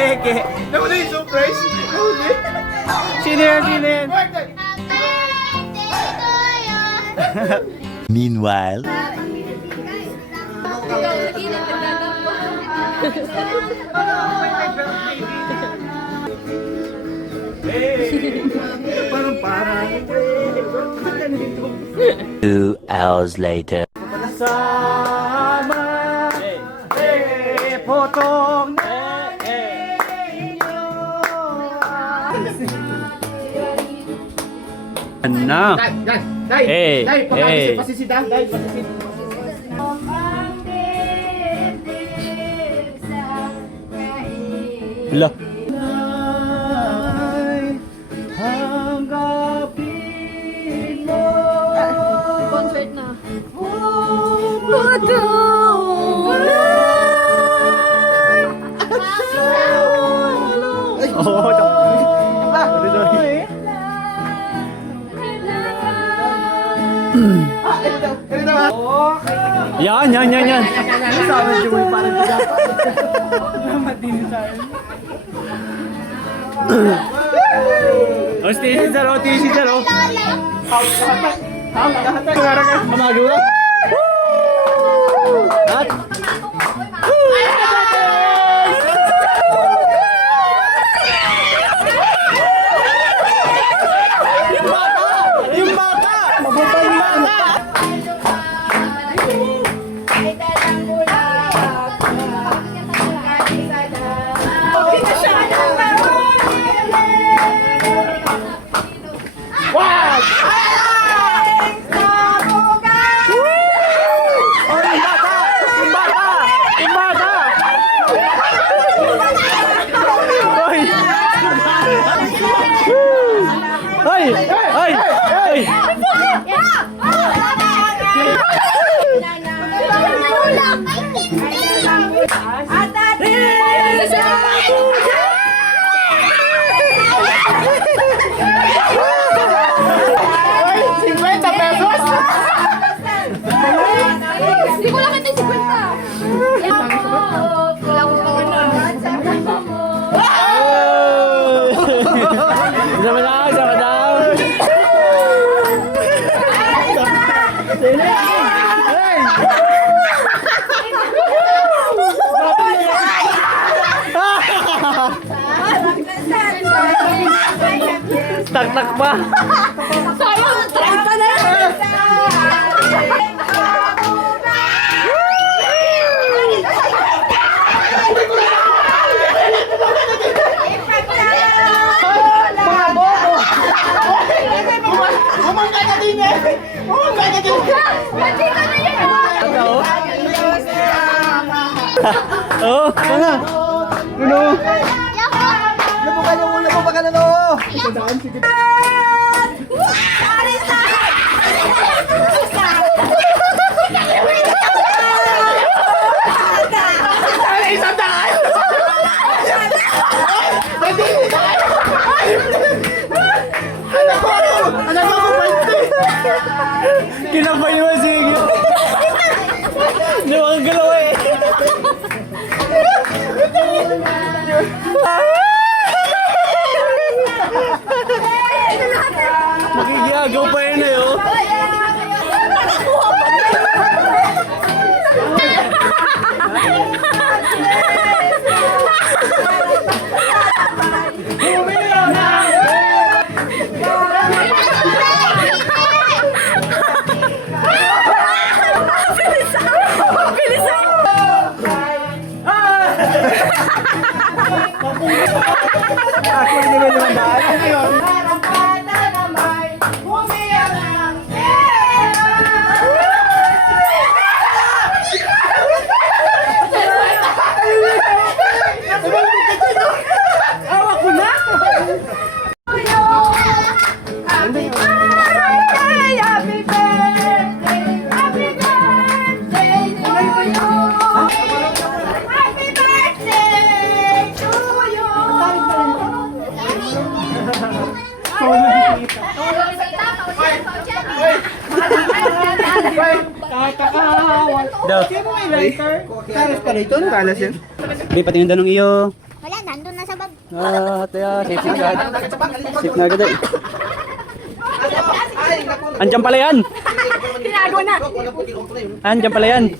peke. Nauna yung surprise. Nauna. Sino yan? Sino yan? Meanwhile, Parang. 2 hours later. Sama, potong na ano? Dai, Eh, dai, eh. pasisita, dai, pasisita. Hala. Concert na. Oo, yan. Sama Joey parang O, station zero. Mamagawa. At yung bata! Mabuhay yung bata! Ay! Hindi ko lang ito 50. Kulang ko na. Sama na. Tak pa. Sayang, try pa na. Oh, sana. Ano? Kinabay mo sige. Hindi mo kang galaw eh. Makikiyagaw pa yun eh oh. Ako hindi mo naman daan. Ngayon. Daw. Talas pa rito, talas yan. Be, patingin daw ng iyo. Wala, nandun Taya, safe na agad. Safe na agad eh. Andiyan pala yan. Tinago na. Andiyan pala yan.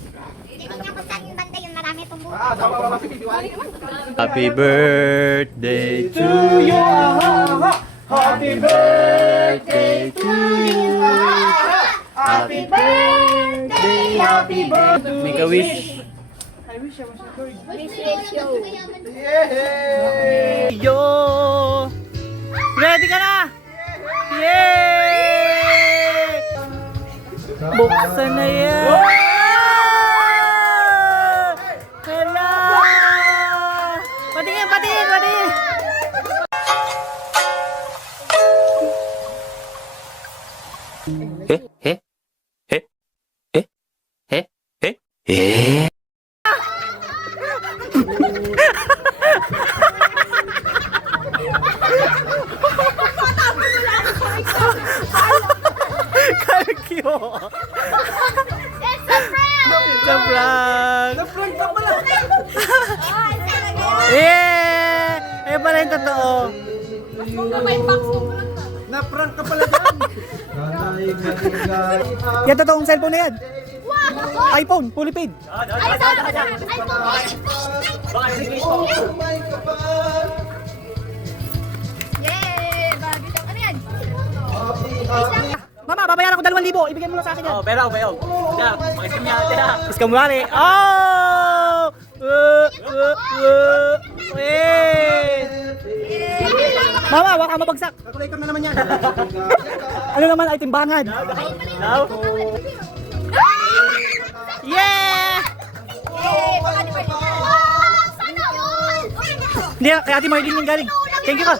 Happy birthday to you. Happy birthday to you. Happy birthday, happy birthday. Make a wish. Yo! Ready ka na? Yay! Buksan na yan! Hello! Patingin, patingin, patingin! Cute! It's a prank! It's a prank! Na-prank ka pala. Eh pala yung totoo. Na-prank ka pala dyan. Yan totoong cellphone na yan. iPhone, fully paid. Yay! Bago siya. Ano yan? Mama, babayaran ko 2,000. Ibigay mo lang sa akin yan. Oh, pero. Ya, pakisam niya ate ha. Iskam mo yan eh. Oh! Mama, baka mabagsak. Kakulay ka na naman yan. Ano naman ay timbangan? Now? Yeah! Yay! Baka di ba yun? Wow! Sana all! Hindi, kay Ate Marlene yung galing. Thank you ka.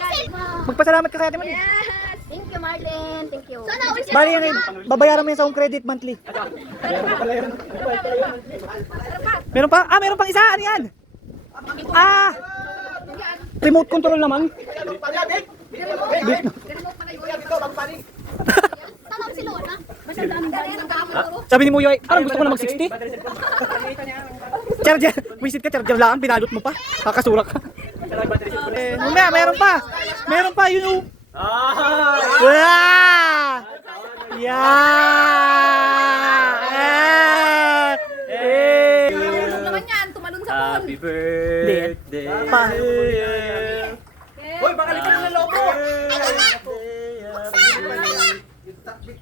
Magpasalamat ka kay Ate Marlene. Yes! Thank you, Marlene. Thank you. Sana all siya. Bali yan eh, babayaran mo yan sa home credit monthly. Meron pa? Meron pang isa. Ano yan? Remote control naman. Tanong si Lona. Basta daming galing ng kamera. Sabi ni Muyoy, parang gusto ko na mag-60. Charger. Wisit ka, charger lang. Binalot mo pa. Kakasurak ka. Mamaya, meron pa. Meron pa, you know. Wow! Yeah! Ano naman yan? Tumalon sa phone. Happy birthday. Pa. Hoy, baka likan ng lobo.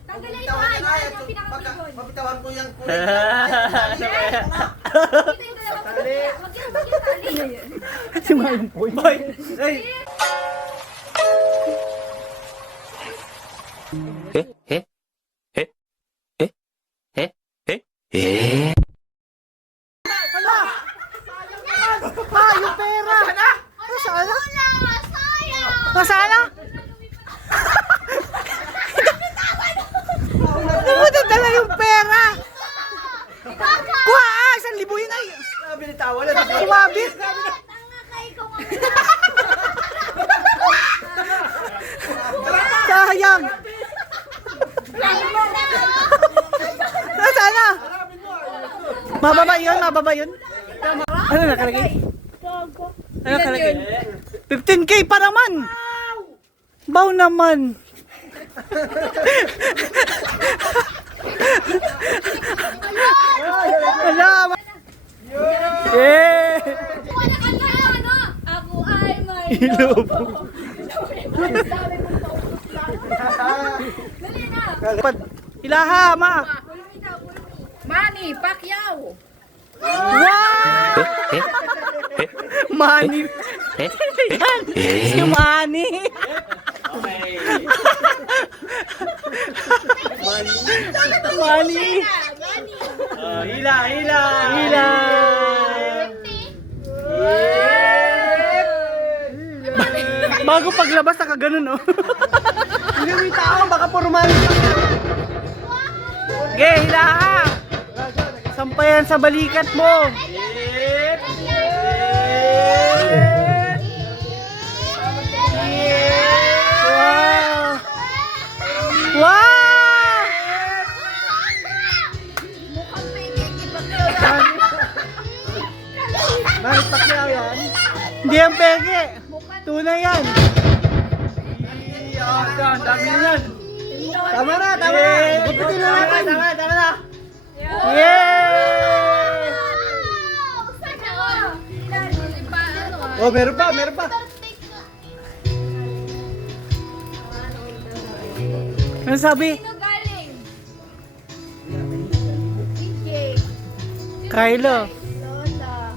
Tanggalin ito ha. Yan yung pinaka-video. Mapitawan ko yung kulay. Ano kaya? Ito yung dalawa ko. Mag-tali. Si Mayong Poy. Yung pera! Nasaan na? Nasaan na? Nakatagdala yung pera! Kuha! 1,000 yun ay! Binitawan. Kumabit! Sayang! Nasaan na? Mababa yun, mababa yun. Ano nakalagay? Ano nakalagay? 15K pa naman! Baw naman! Alam! Yeah! Ako ay may Ilobo! Dali na. Ilaha, ma! Manny Pacquiao. Wow! Manny! Yan! Si Manny! Manny! Hila. Hila! Bago paglabas, nakaganon, oh. Hindi may tao, baka puro Manny. Okay, hila ka! Sampayan sa balikat mo! Wow! Wow! Mukhang peke Pacquiao. Bakit Pacquiao yan? Hindi yan peke! Tunay yan. Ang dami na yan. Tama na, tama na. Gupitin na natin. Tama na. Yay! Sana all. Oh, meron pa, meron pa. Ano sabi? Sino galing? DJ. Kylo. Lola.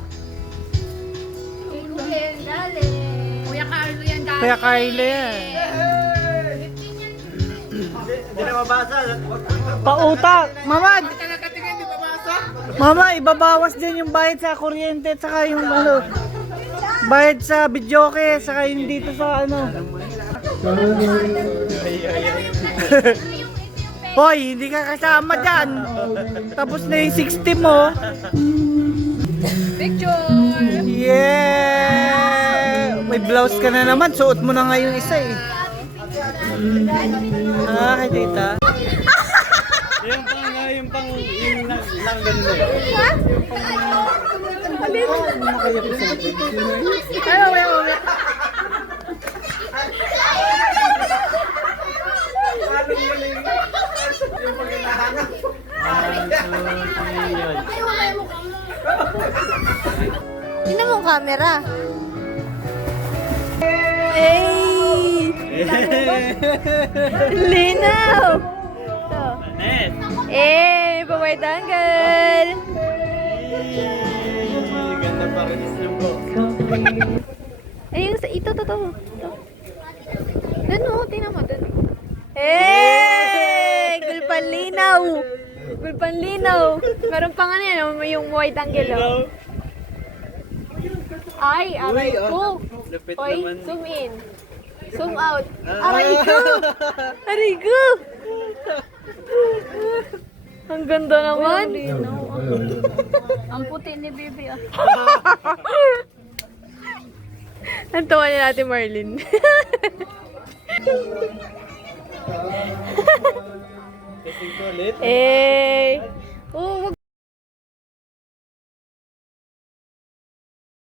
Kuya galing. Kuya Carlo yan galing. Kaya Kylo yan. Hindi na mabasa. Pautak! Mama! Mama, ibabawas din yung bayad sa kuryente at saka yung ano, bayad sa videoke, saka yung dito sa ano. Hoy, hindi ka kasama dyan. Tapos na yung 60 mo. Picture. Yeah! May blouse ka na naman, suot mo na nga yung isa eh. Ah, kay tita. Yung lang ganun na yun. Ano ba yung Tingnan mo ang camera. Hey! Linaw! Net. Eh, pamay tanggal! Ganda pa rin yung ko. Eh, yung ito. Doon o, tingnan mo, doon. Eh! Gulpanlinaw! Gulpanlinaw! Meron pa nga yan, yung white angle o. Ay, aray ko! Lupit Oy, naman. zoom in. Zoom out. Aray ko! Aray ko! Ang ganda naman. Ang puti ni Bibi ah. Ang tawa niya natin, Marlin. Kasing kulit. Eh. Oh, wag